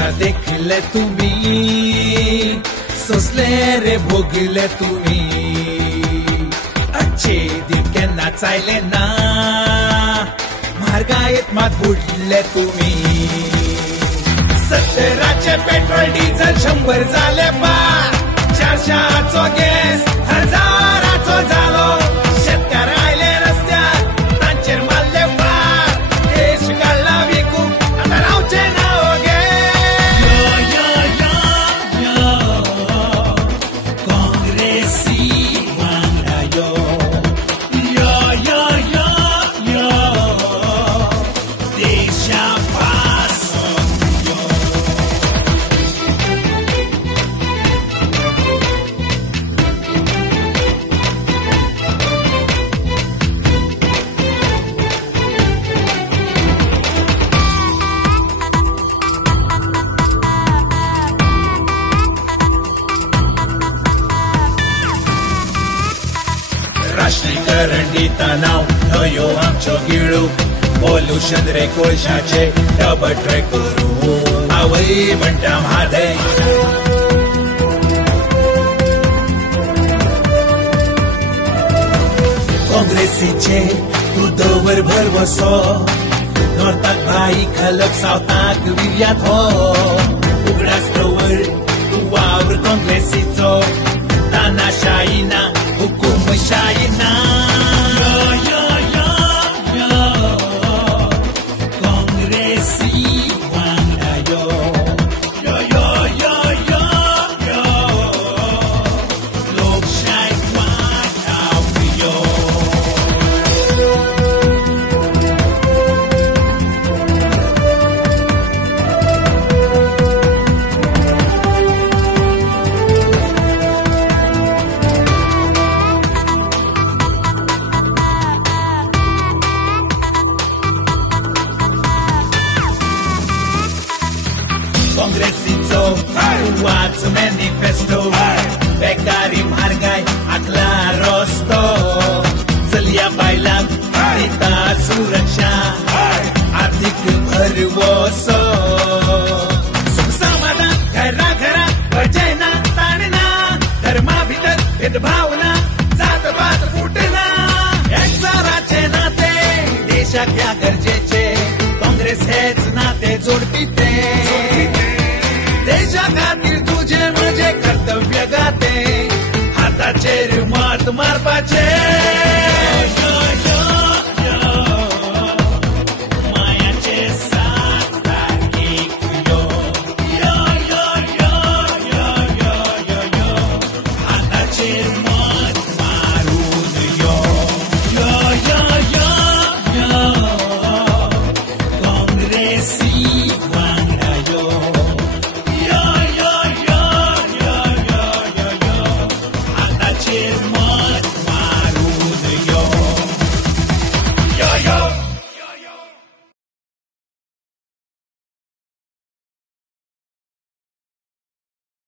संसार देखले तुम्ही, सोसले रे भोगले तुम्ही, अच्छे दिन केन्ना चायले ना, म्हारगायेत मात बुडले तुम्ही. 70चे पेट्रोल डिझेल 100 झाले पार, 400चो गॅस 1000चो जालो, शेतकार आयले रस्त्यार तांचेर मारले वार, देश काडला विकून आता रावचे ना ओगे. काँग्रेसी वांगडा यो, देशा राष्ट्रीयकरण दिता नाव न्हंयो आमच्यो गिळू, पॉल्युशन रे कोळशाचे डबल ट्रॅक करू, आवय म्हणटा म्हादय. काँग्रेसीचे तूं दवर भरवसो, नॉर्थाक भाई घालप सावथाक विर्यात हो, उगडास दवर तूं वावर काँग्रेसीचो, तानाशाही ना हुकुमशाही ना. काँग्रेसी वांगडा यो, लोकशाही वाटाव यो. काँग्रेसीचो वाच मॅनिफेस्टो, बेकारी म्हारगाय आखला रस्तो, चलया बायलांक दिता सुरक्षा, आर्थिक भरवसो, सुख समाधान घरा घरा वचय ना ताण ना, धर्मा भितर भेदभाव ना, जात पात फुटना, एकचाराचे नाते देशाक ह्या गरजेचे, काँग्रेस हेच नाते जोडपी ते. देशा खातीर तुझे म्हजे कर्तव्य गाते, हाताचेर मात मारपाचे. मायाचे 7 तारीख यो, हाताचेर मात मारून यो, काँग्रेसी